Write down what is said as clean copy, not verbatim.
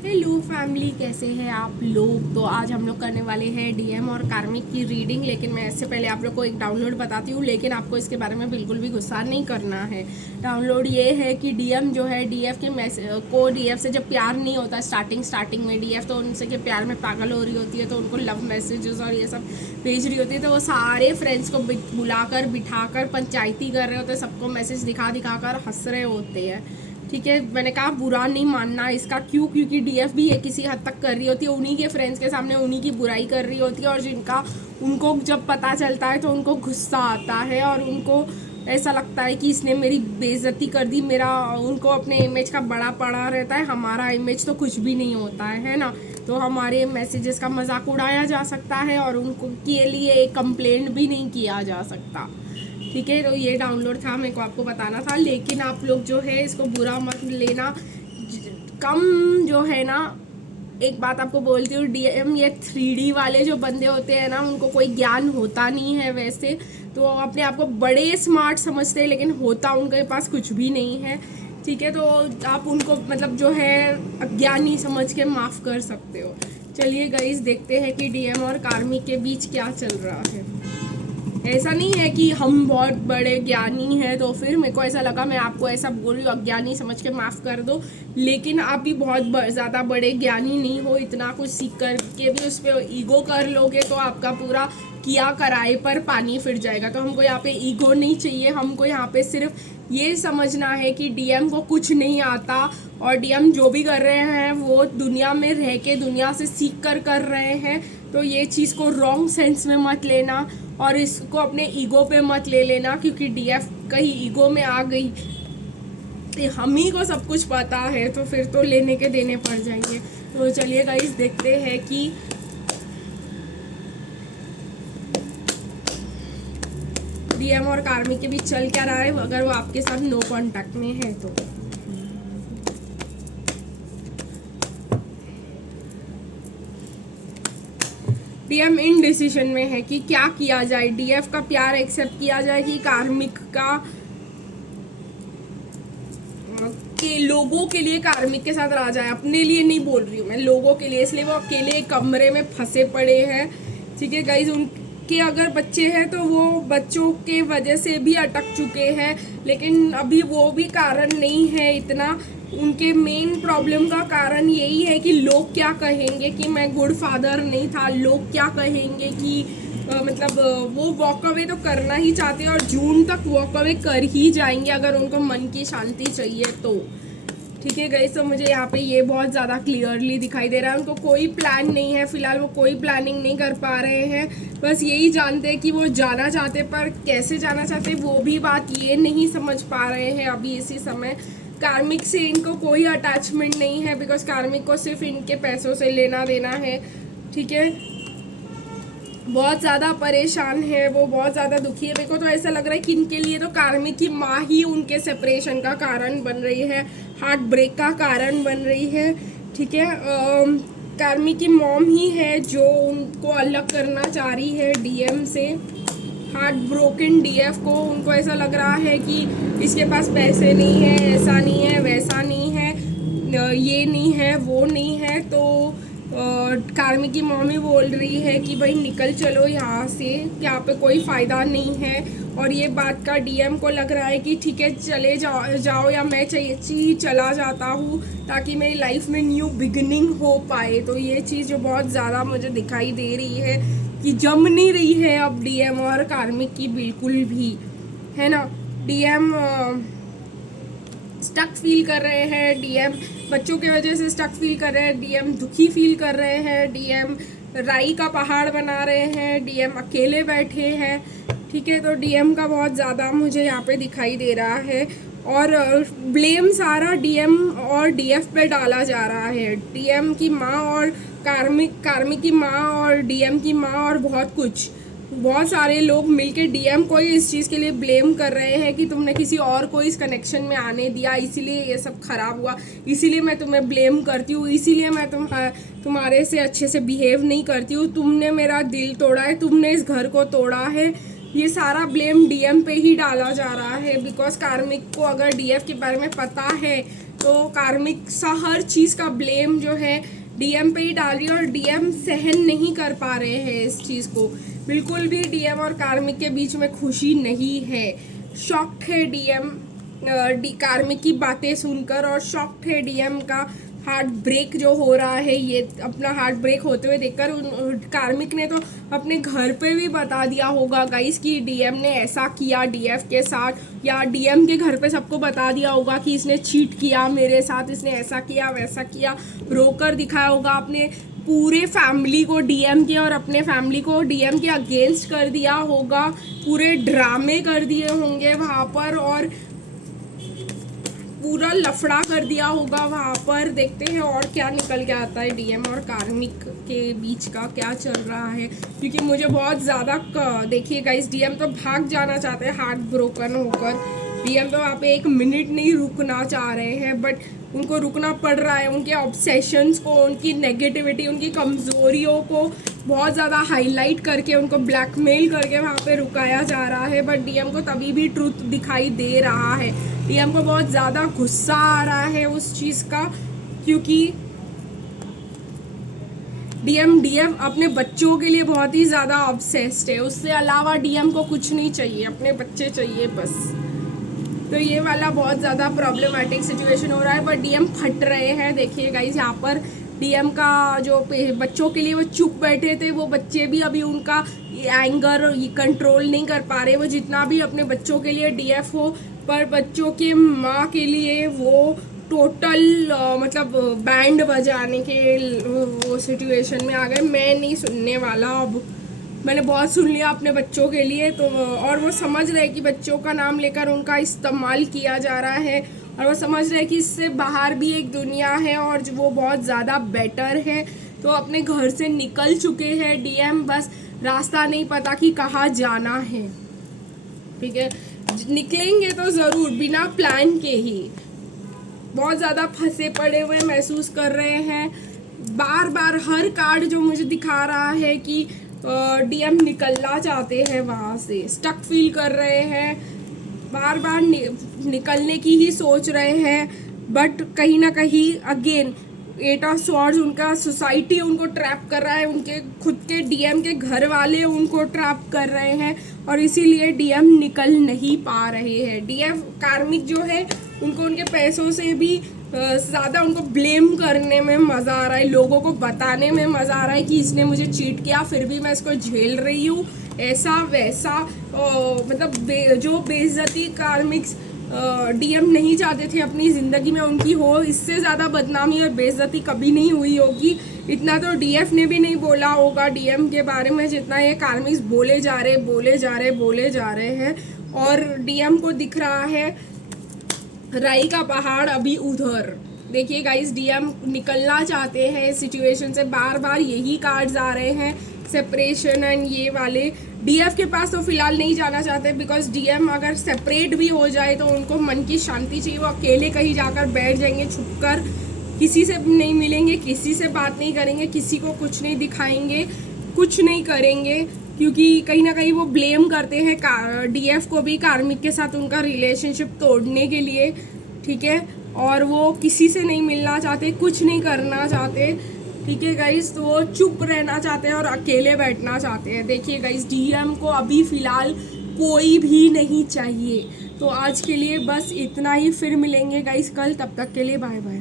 Hello family, कैसे हैं आप लोग। तो आज हम लोग करने वाले हैं डीएम और कार्मिक की रीडिंग। लेकिन मैं इससे पहले आप लोग को एक डाउनलोड बताती हूँ, लेकिन आपको इसके बारे में बिल्कुल भी गुस्सा नहीं करना है। डाउनलोड ये है कि डीएम जो है, डीएफ के डीएफ से जब प्यार नहीं होता स्टार्टिंग में डीएफ तो उनसे के प्यार में पागल हो रही होती है, तो उनको लव मैसेजेस और ये सब भेज रही होती है। तो वो सारे फ्रेंड्स को बुलाकर बिठाकर पंचायती कर रहे होते हैं, सबको मैसेज दिखा कर हंस रहे होते हैं। ठीक है, मैंने कहा बुरा नहीं मानना इसका, क्योंकि डीएफ भी ये किसी हद तक कर रही होती है, उन्हीं के फ्रेंड्स के सामने उन्हीं की बुराई कर रही होती है। और उनको जब पता चलता है तो उनको गुस्सा आता है और उनको ऐसा लगता है कि इसने मेरी बेइज्जती कर दी। उनको अपने इमेज का बड़ा पड़ा रहता है, हमारा इमेज तो कुछ भी नहीं होता है ना। तो हमारे मैसेजेस का मजाक उड़ाया जा सकता है और उनको के लिए एक कंप्लेंट भी नहीं किया जा सकता। ठीक है, तो ये डाउनलोड था, मेरे को आपको बताना था। लेकिन आप लोग जो है इसको बुरा मत लेना। कम जो है ना, एक बात आपको बोलती हूँ, डीएम ये 3D वाले जो बंदे होते हैं ना, उनको कोई ज्ञान होता नहीं है वैसे तो अपने आप को बड़े स्मार्ट समझते हैं, लेकिन होता उनके पास कुछ भी नहीं है। ठीक है, तो आप उनको मतलब जो है अज्ञानी समझ के माफ़ कर सकते हो। चलिए गाइस, देखते हैं कि डीएम और कार्मिक के बीच क्या चल रहा है। ऐसा नहीं है कि हम बहुत बड़े ज्ञानी हैं, तो फिर मेरे को ऐसा लगा मैं आपको ऐसा बोल रही हूँ अज्ञानी समझ के माफ़ कर दो। लेकिन आप भी बहुत ज़्यादा बड़े ज्ञानी नहीं हो, इतना कुछ सीख कर के भी उस पर ईगो कर लोगे तो आपका पूरा किया कराए पर पानी फिर जाएगा। तो हमको यहाँ पे ईगो नहीं चाहिए, हमको यहाँ पे सिर्फ ये समझना है कि डीएम को कुछ नहीं आता और डीएम जो भी कर रहे हैं वो दुनिया में रह के दुनिया से सीख कर रहे हैं। तो ये चीज़ को रॉन्ग सेंस में मत लेना और इसको अपने ईगो पे मत ले लेना, क्योंकि डीएफ कहीं ईगो में आ गई हम ही को सब कुछ पता है तो फिर तो लेने के देने पड़ जाएंगे। तो चलिए गाइस, देखते हैं कि डीएम और कार्मिक के बीच चल क्या रहा है, अगर वो आपके साथ नो कांटेक्ट में है तो। डीएम इन डिसीजन में है कि क्या किया जाए, डीएफ का प्यार एक्सेप्ट किया जाए कि कार्मिक का के लोगों के लिए कार्मिक के साथ रहा जाए। अपने लिए नहीं बोल रही हूँ मैं, लोगों के लिए, इसलिए वो अकेले कमरे में फंसे पड़े हैं। ठीक है गाइज, उनके अगर बच्चे हैं तो वो बच्चों के वजह से भी अटक चुके हैं, लेकिन अभी वो भी कारण नहीं है इतना। उनके मेन प्रॉब्लम का कारण यही है कि लोग क्या कहेंगे कि मैं गुड फादर नहीं था, लोग क्या कहेंगे कि मतलब वो वॉक अवे तो करना ही चाहते हैं और जून तक वॉक अवे कर ही जाएंगे अगर उनको मन की शांति चाहिए तो। ठीक है गाइस, तो मुझे यहाँ पे ये बहुत ज़्यादा क्लियरली दिखाई दे रहा है उनको कोई प्लान नहीं है, फिलहाल वो कोई प्लानिंग नहीं कर पा रहे हैं। बस यही जानते हैं कि वो जाना चाहते, पर कैसे जाना चाहते वो भी बात ये नहीं समझ पा रहे हैं अभी इसी समय। कार्मिक से इनको कोई अटैचमेंट नहीं है, बिकॉज कार्मिक को सिर्फ इनके पैसों से लेना देना है। ठीक है, बहुत ज़्यादा परेशान है वो, बहुत ज़्यादा दुखी है। मेरे को तो ऐसा लग रहा है कि इनके लिए तो कार्मिक की माँ ही उनके सेपरेशन का कारण बन रही है, हार्ट ब्रेक का कारण बन रही है। ठीक है, कार्मिक की मॉम ही है जो उनको अलग करना चाह रही है डीएम से। हार्ट ब्रोकन डीएफ को, उनको ऐसा लग रहा है कि इसके पास पैसे नहीं है, ऐसा नहीं है, वैसा नहीं है, ये नहीं है, वो नहीं है। तो कार्मिक की मम्मी बोल रही है कि भाई निकल चलो यहाँ से, यहाँ पे कोई फ़ायदा नहीं है। और ये बात का डीएम को लग रहा है कि ठीक है चले जाओ या मैं चाहिए चला जाता हूँ ताकि मेरी लाइफ में न्यू बिगिनिंग हो पाए। तो ये चीज़ जो बहुत ज़्यादा मुझे दिखाई दे रही है कि जम नहीं रही है अब डीएम और कार्मिक की बिल्कुल भी, है ना। डीएम स्टक फील कर रहे हैं, डीएम बच्चों की वजह से स्टक फील कर रहे हैं, डीएम दुखी फील कर रहे हैं, डीएम राई का पहाड़ बना रहे हैं, डीएम अकेले बैठे हैं। ठीक है, तो डीएम का बहुत ज़्यादा मुझे यहाँ पे दिखाई दे रहा है और ब्लेम सारा डीएम और डीएफ पे डाला जा रहा है। डीएम की माँ और कार्मिक की माँ और डीएम की माँ और बहुत सारे लोग मिलके डीएम को ही इस चीज़ के लिए ब्लेम कर रहे हैं कि तुमने किसी और को इस कनेक्शन में आने दिया, इसीलिए ये सब खराब हुआ, इसीलिए मैं तुम्हें ब्लेम करती हूँ, इसीलिए मैं तुम्हारे से अच्छे से बिहेव नहीं करती हूँ, तुमने मेरा दिल तोड़ा है, तुमने इस घर को तोड़ा है। ये सारा ब्लेम डीएम पे ही डाला जा रहा है, बिकॉज कार्मिक को अगर डीएफ के बारे में पता है तो कार्मिक सा हर चीज़ का ब्लेम जो है डीएम पे ही डाल रही है और डीएम सहन नहीं कर पा रहे हैं इस चीज़ को। बिल्कुल भी डीएम और कार्मिक के बीच में खुशी नहीं है। शॉक्ड है डीएम कार्मिक की बातें सुनकर, और शॉक्ड है डीएम का हार्ट ब्रेक जो हो रहा है, ये अपना हार्ट ब्रेक होते हुए देखकर कार्मिक ने तो अपने घर पे भी बता दिया होगा गाइस कि डीएम ने ऐसा किया डीएफ के साथ, या डीएम के घर पे सबको बता दिया होगा कि इसने चीट किया मेरे साथ, इसने ऐसा किया वैसा किया, रोकर दिखाया होगा अपने पूरे फैमिली को डीएम के और अपने फैमिली को डीएम के अगेंस्ट कर दिया होगा, पूरे ड्रामे कर दिए होंगे वहाँ पर और पूरा लफड़ा कर दिया होगा वहाँ पर। देखते हैं और क्या निकल के आता है डीएम और कार्मिक के बीच का क्या चल रहा है, क्योंकि मुझे बहुत ज़्यादा देखिए गाइस, डीएम तो भाग जाना चाहते हैं हार्ट ब्रोकन होकर। डीएम तो वहाँ पे 1 मिनट नहीं रुकना चाह रहे हैं, बट उनको रुकना पड़ रहा है। उनके ऑब्सेशंस को, उनकी नेगेटिविटी, उनकी कमज़ोरियों को बहुत ज़्यादा हाईलाइट करके उनको ब्लैकमेल करके वहाँ पे रुकाया जा रहा है। बट डीएम को तभी भी ट्रुथ दिखाई दे रहा है। डीएम को बहुत ज़्यादा गुस्सा आ रहा है उस चीज़ का, क्योंकि डीएम अपने बच्चों के लिए बहुत ही ज़्यादा ऑब्सेस्ड है। उससे अलावा डीएम को कुछ नहीं चाहिए, अपने बच्चे चाहिए बस। तो ये वाला बहुत ज़्यादा प्रॉब्लमेटिक सिचुएशन हो रहा है, बट डीएम फट रहे हैं। देखिए गाइस, यहाँ पर डीएम का जो बच्चों के लिए वो चुप बैठे थे, वो बच्चे भी अभी उनका एंगर कंट्रोल नहीं कर पा रहे। वो जितना भी अपने बच्चों के लिए डीएफ हो, पर बच्चों के माँ के लिए वो टोटल मतलब बैंड बजाने के वो सिचुएशन में आ गए। मैं नहीं सुनने वाला, अब मैंने बहुत सुन लिया अपने बच्चों के लिए। तो और वो समझ रहे कि बच्चों का नाम लेकर उनका इस्तेमाल किया जा रहा है, और वो समझ रहे कि इससे बाहर भी एक दुनिया है और वो बहुत ज़्यादा बेटर है। तो अपने घर से निकल चुके हैं डीएम, बस रास्ता नहीं पता कि कहाँ जाना है। ठीक है, निकलेंगे तो ज़रूर बिना प्लान के ही। बहुत ज़्यादा फंसे पड़े हुए महसूस कर रहे हैं। बार बार हर कार्ड जो मुझे दिखा रहा है कि डीएम निकलना चाहते हैं वहाँ से, स्टक फील कर रहे हैं, बार बार निकलने की ही सोच रहे हैं। बट कहीं ना कहीं अगेन 8 ऑफ स्वॉर्ड्स, उनका सोसाइटी उनको ट्रैप कर रहा है, उनके खुद के डीएम के घर वाले उनको ट्रैप कर रहे हैं, और इसीलिए डीएम निकल नहीं पा रहे हैं। डीएम कार्मिक जो है उनको उनके पैसों से भी ज़्यादा उनको ब्लेम करने में मज़ा आ रहा है, लोगों को बताने में मज़ा आ रहा है कि इसने मुझे चीट किया फिर भी मैं इसको झेल रही हूँ, ऐसा वैसा। मतलब जो बेइज्जती कार्मिक्स डीएम नहीं चाहते थे अपनी ज़िंदगी में उनकी हो, इससे ज़्यादा बदनामी और बेइज्जती कभी नहीं हुई होगी। इतना तो डीएफ ने भी नहीं बोला होगा डीएम के बारे में जितना ये कार्मिक्स बोले जा रहे हैं। और डीएम को दिख रहा है राई का पहाड़ अभी उधर। देखिए गाइस, डीएम निकलना चाहते हैं इस सिचुएशन से, बार बार यही कार्ड्स आ रहे हैं, सेपरेशन एंड ये वाले। डीएफ के पास तो फिलहाल नहीं जाना चाहते, बिकॉज डीएम अगर सेपरेट भी हो जाए तो उनको मन की शांति चाहिए। वो अकेले कहीं जाकर बैठ जाएंगे छुपकर, किसी से नहीं मिलेंगे, किसी से बात नहीं करेंगे, किसी को कुछ नहीं दिखाएंगे, कुछ नहीं करेंगे, क्योंकि कहीं ना कहीं वो ब्लेम करते हैं डीएफ को भी कार्मिक के साथ उनका रिलेशनशिप तोड़ने के लिए। ठीक है, और वो किसी से नहीं मिलना चाहते, कुछ नहीं करना चाहते। ठीक है गाइस, तो वो चुप रहना चाहते हैं और अकेले बैठना चाहते हैं। देखिए गाइस, डीएम को अभी फ़िलहाल कोई भी नहीं चाहिए। तो आज के लिए बस इतना ही, फिर मिलेंगे गाइस कल, तब तक के लिए बाय बाय।